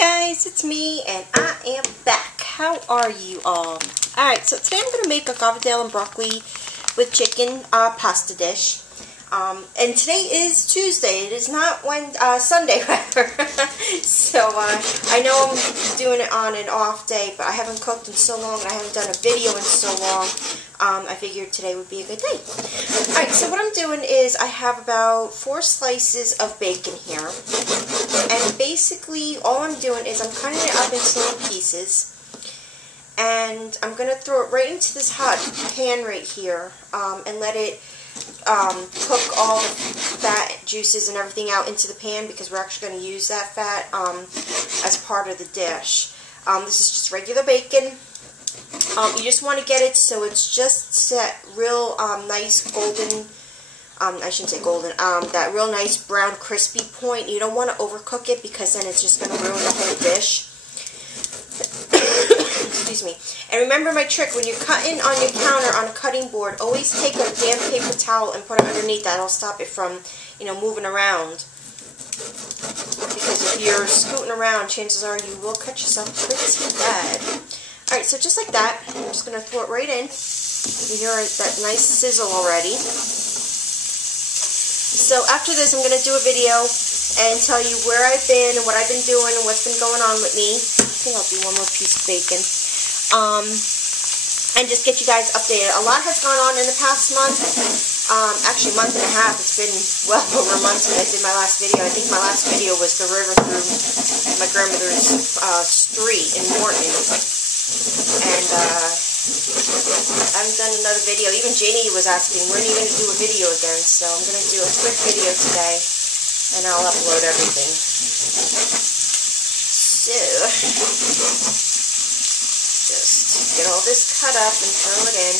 guys, it's me and I am back. How are you all? Alright, so today I'm going to make a Cavatelle and broccoli with chicken pasta dish. And today is Tuesday. It is not Sunday rather. So I know I'm doing it on an off day, but I haven't cooked in so long and I haven't done a video in so long. I figured today would be a good day. Alright, so what I'm doing is I have about 4 slices of bacon here. And basically all I'm doing is I'm cutting it up into little pieces. And I'm going to throw it right into this hot pan right here and let it cook all the fat juices and everything out into the pan because we're actually going to use that fat as part of the dish. This is just regular bacon. You just want to get it so it's just that real nice golden, I shouldn't say golden, that real nice brown crispy point. You don't want to overcook it because then it's just going to ruin the whole dish. Excuse me. And remember my trick, when you're cutting on your counter on a cutting board, always take a damp paper towel and put it underneath. That'll stop it from, moving around. Because if you're scooting around, chances are you will cut yourself pretty bad. Alright, so just like that, I'm just going to throw it right in. You hear that nice sizzle already. So after this, I'm going to do a video and tell you where I've been and what I've been doing and what's been going on with me. I think I'll do one more piece of bacon. And just get you guys updated. A lot has gone on in the past month. Actually, month and a half. It's been well over a month since I did my last video. I think my last video was the river through my grandmother's street in Morton. And I haven't done another video. Even Janie was asking, when are you going to do a video again? So I'm going to do a quick video today. And I'll upload everything. So, just get all this cut up and throw it in.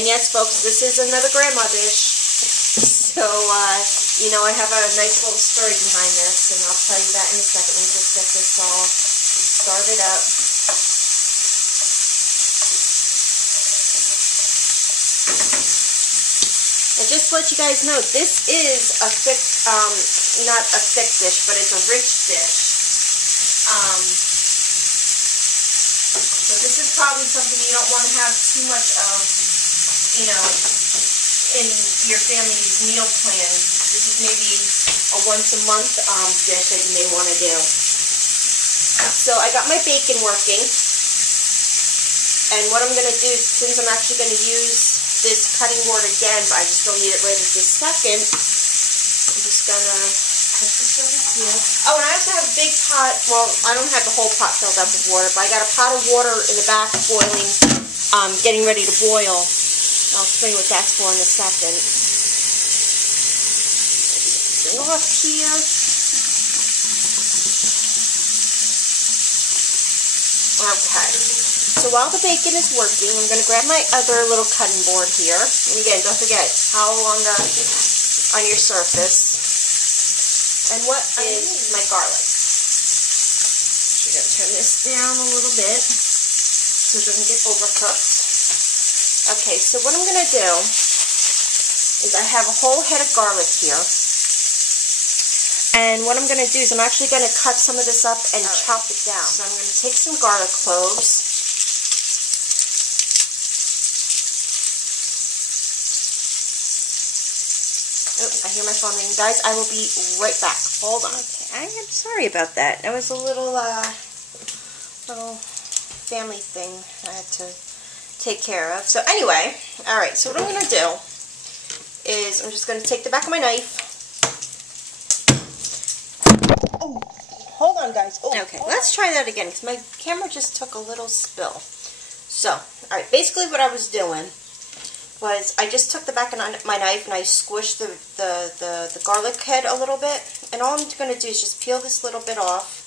And yes, folks, this is another grandma dish. So, I have a nice little story behind this, and I'll tell you that in a second. Let me just get this all started up. And just to let you guys know, this is a thick, not a thick dish, but it's a rich dish. So this is probably something you don't want to have too much of, in your family's meal plan. This is maybe a once-a-month dish that you may want to do. So I got my bacon working. And what I'm going to do, since I'm actually going to use this cutting board again, but I just don't need it right at this second, I'm just going to put this over here. Oh, and I also have a big pot. Well, I don't have the whole pot filled up with water, but I got a pot of water in the back boiling, getting ready to boil. I'll explain what that's for in a second. Bring it off here. Okay. So while the bacon is working, I'm going to grab my other little cutting board here. And again, don't forget, towel on your surface. And what is my garlic. So you're going to turn this down a little bit so it doesn't get overcooked. Okay, so what I'm going to do is I have a whole head of garlic here. And what I'm going to do is I'm actually going to cut some of this up and chop it down. So I'm going to take some garlic cloves. Oh, I hear my phone ringing. Guys, I will be right back. Hold on. Okay, I am sorry about that. That was a little family thing I had to take care of. So anyway, alright, so what I'm going to do is I'm just going to take the back of my knife. Oh, hold on, guys. Oh, okay, let's try that again because my camera just took a little spill. So, alright, basically what I was doing was I just took the back of my knife and I squished the garlic head a little bit. And all I'm going to do is just peel this little bit off.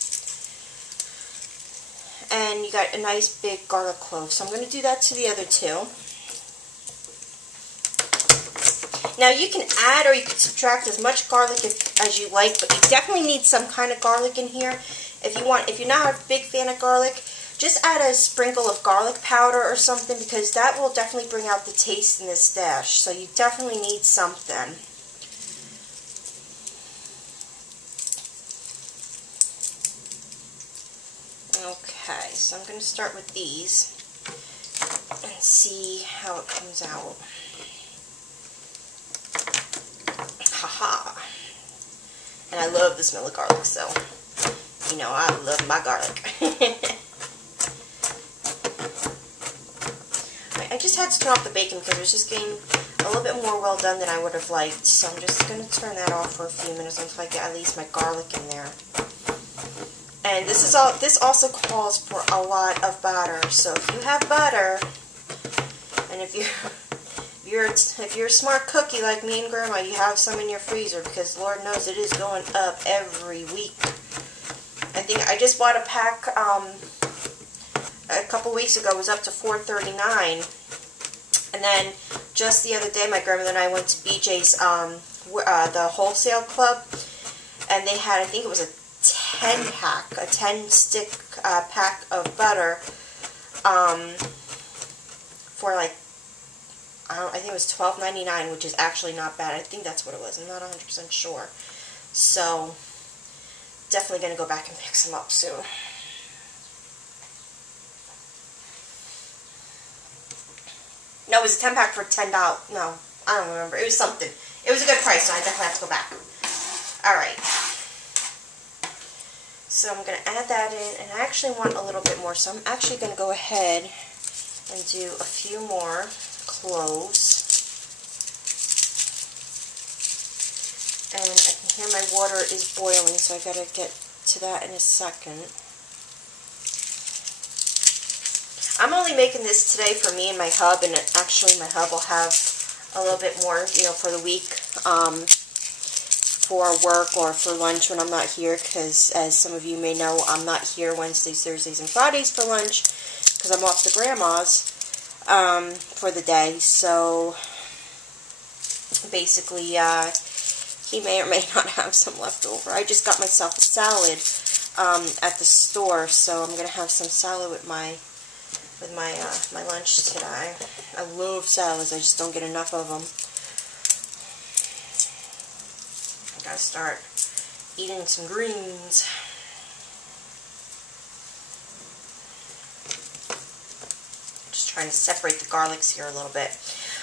And you got a nice big garlic clove. So I'm going to do that to the other two. Now you can add or you can subtract as much garlic as you like, but you definitely need some kind of garlic in here. If you're not a big fan of garlic, just add a sprinkle of garlic powder or something because that will definitely bring out the taste in this dish. So you definitely need something. so I'm going to start with these and see how it comes out. Haha. And I love the smell of garlic, so, you know, I love my garlic. I just had to turn off the bacon because it was just getting a little bit more well done than I would have liked. So I'm just going to turn that off for a few minutes until I get at least my garlic in there. And this also calls for a lot of butter. So if you have butter, and if you're a smart cookie like me and Grandma, you have some in your freezer because Lord knows it is going up every week. I think I just bought a pack a couple weeks ago. It was up to $4.39. And then just the other day, my grandmother and I went to BJ's, the wholesale club, and they had, I think it was a 10-pack, a 10-stick pack of butter for like, I think it was $12.99, which is actually not bad. I think that's what it was. I'm not 100% sure. So, definitely going to go back and pick some up soon. No, it was a 10-pack for $10. No, I don't remember. It was something. It was a good price, so I definitely have to go back. Alright. So I'm going to add that in, and I actually want a little bit more, so I'm actually going to go ahead and do a few more cloves. And I can hear my water is boiling, so I got to get to that in a second. I'm only making this today for me and my hub, and actually my hub will have a little bit more, you know, for the week, for work or for lunch when I'm not here, because as some of you may know, I'm not here Wednesdays, Thursdays, and Fridays for lunch, because I'm off to Grandma's for the day. So basically, he may or may not have some left over. I just got myself a salad at the store, so I'm going to have some salad with my lunch today. I love salads, I just don't get enough of them. I gotta start eating some greens. Just trying to separate the garlics here a little bit.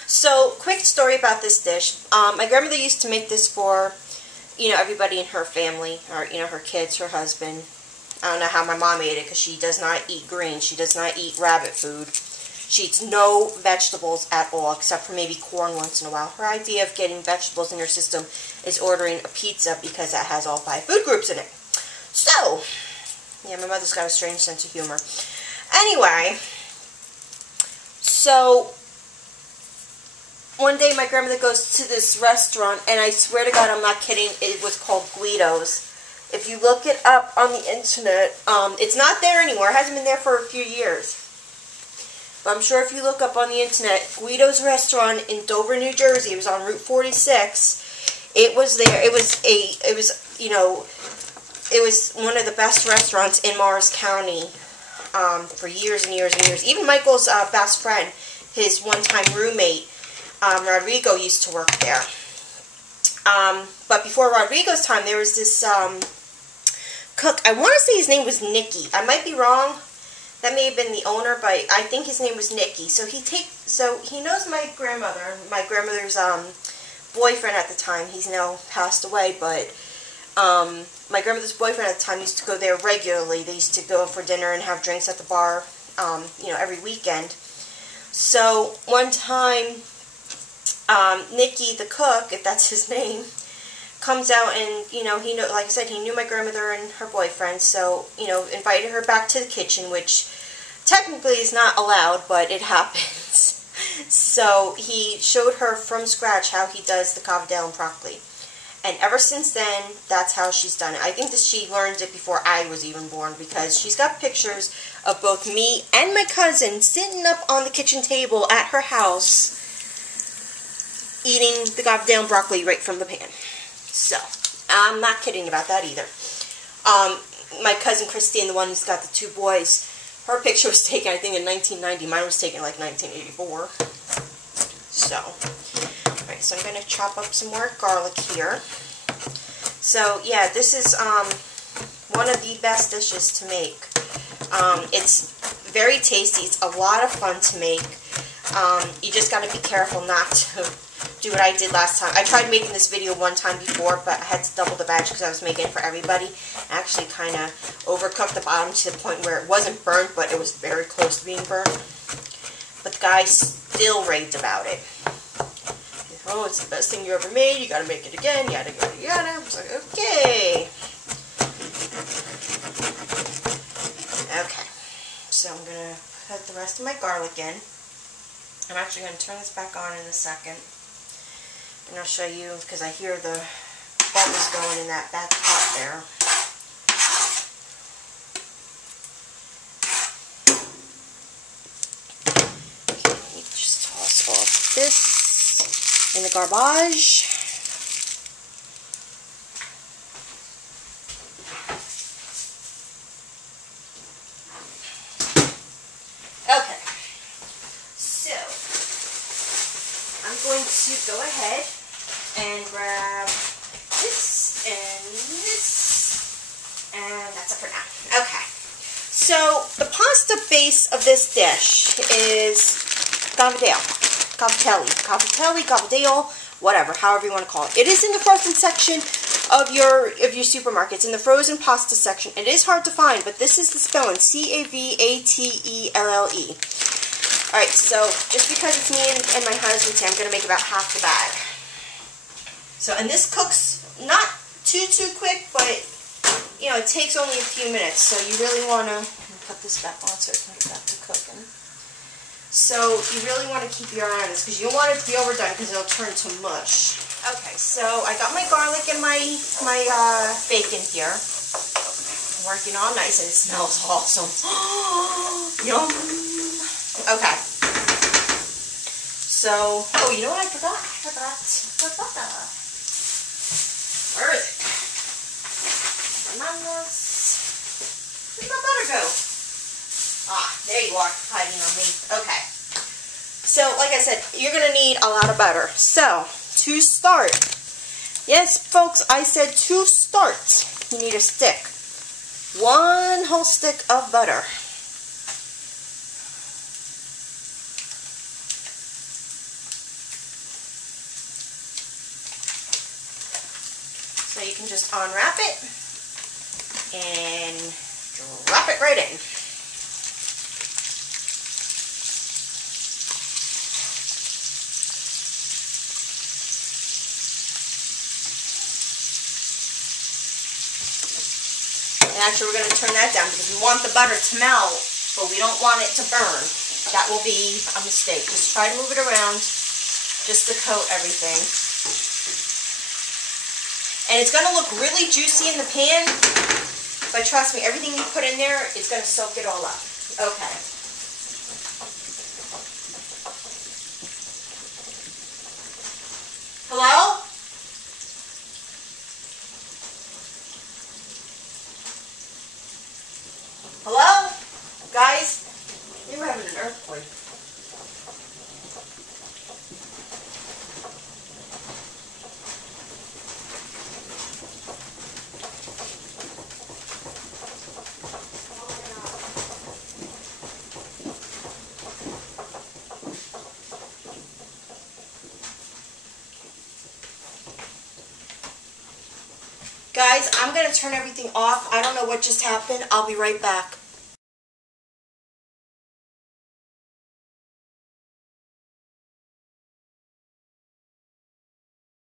So, quick story about this dish. My grandmother used to make this for, you know, everybody in her family, or, you know, her kids, her husband. I don't know how my mom ate it because she does not eat greens. She does not eat rabbit food. She eats no vegetables at all except for maybe corn once in a while. Her idea of getting vegetables in her system is ordering a pizza because that has all 5 food groups in it. So, yeah, my mother's got a strange sense of humor. Anyway, so one day my grandmother goes to this restaurant, and I swear to God, I'm not kidding, it was called Guido's. If you look it up on the internet, it's not there anymore. It hasn't been there for a few years. But I'm sure if you look up on the internet, Guido's restaurant in Dover, New Jersey, it was on Route 46. It was there. It was you know, it was one of the best restaurants in Morris County for years and years and years. Even Michael's best friend, his one-time roommate, Rodrigo, used to work there. But before Rodrigo's time, there was this cook. I want to say his name was Nicky. I might be wrong. That may have been the owner, but I think his name was Nicky. So he knows my grandmother, my grandmother's boyfriend at the time. He's now passed away, but my grandmother's boyfriend at the time used to go there regularly. They used to go for dinner and have drinks at the bar, you know, every weekend. So one time, Nicky, the cook, if that's his name, comes out and, you know, like I said, he knew my grandmother and her boyfriend, so, you know, invited her back to the kitchen, which technically is not allowed, but it happens. So he showed her from scratch how he does the Cavatelle and broccoli. And ever since then, that's how she's done it. I think that she learned it before I was even born, because she's got pictures of both me and my cousin sitting up on the kitchen table at her house eating the Cavatelle and broccoli right from the pan. So, I'm not kidding about that either. My cousin Christine, the one who's got the 2 boys, her picture was taken, I think, in 1990. Mine was taken, like, 1984. So, alright, so I'm going to chop up some more garlic here. So, yeah, this is one of the best dishes to make It's very tasty. It's a lot of fun to make. You just got to be careful not to do what I did last time. I tried making this video one time before, but I had to double the batch because I was making it for everybody. I actually kind of overcooked the bottom to the point where it wasn't burnt, but it was very close to being burnt. But the guy still raved about it. Oh, it's the best thing you ever made. You got to make it again. Yada, yada, yada. I was like, okay. Okay. So I'm going to put the rest of my garlic in. I'm actually going to turn this back on in a second. And I'll show you, because I hear the bubbles going in that back pot there. Okay, let me just toss off this in the garbage. Okay. So, I'm going to go ahead and grab this, and that's it for now. Okay, so the pasta base of this dish is Cavatelle, whatever, however you want to call it. It is in the frozen section of your supermarkets, in the frozen pasta section. It is hard to find, but this is the spelling, C-A-V-A-T-E-L-L-E. Alright, so just because it's me and my husband, I'm going to make about half the bag. So, and this cooks not too quick, but, you know, it takes only a few minutes. So you really want to put this back on so it can get back to cooking. So you really want to keep your eye on this because you don't want it to be overdone because it'll turn to mush. Okay, so I got my garlic and my bacon here. Working all nice and it smells awesome. Yum! Okay. So, oh, you know what I forgot? I forgot the butter. Where is it? Bananas. Where'd my butter go? Ah, there you are, hiding on me. Okay. So, like I said, you're going to need a lot of butter. So, to start, yes, folks, I said to start, you need a stick. 1 whole stick of butter. So you can just unwrap it and drop it right in. And actually we're going to turn that down because we want the butter to melt, but we don't want it to burn. That will be a mistake. Just try to move it around just to coat everything. And it's going to look really juicy in the pan, but trust me, everything you put in there, it's going to soak it all up. Okay. Hello? Hello? Guys? You're having an earthquake. Guys, I'm going to turn everything off. I don't know what just happened. I'll be right back.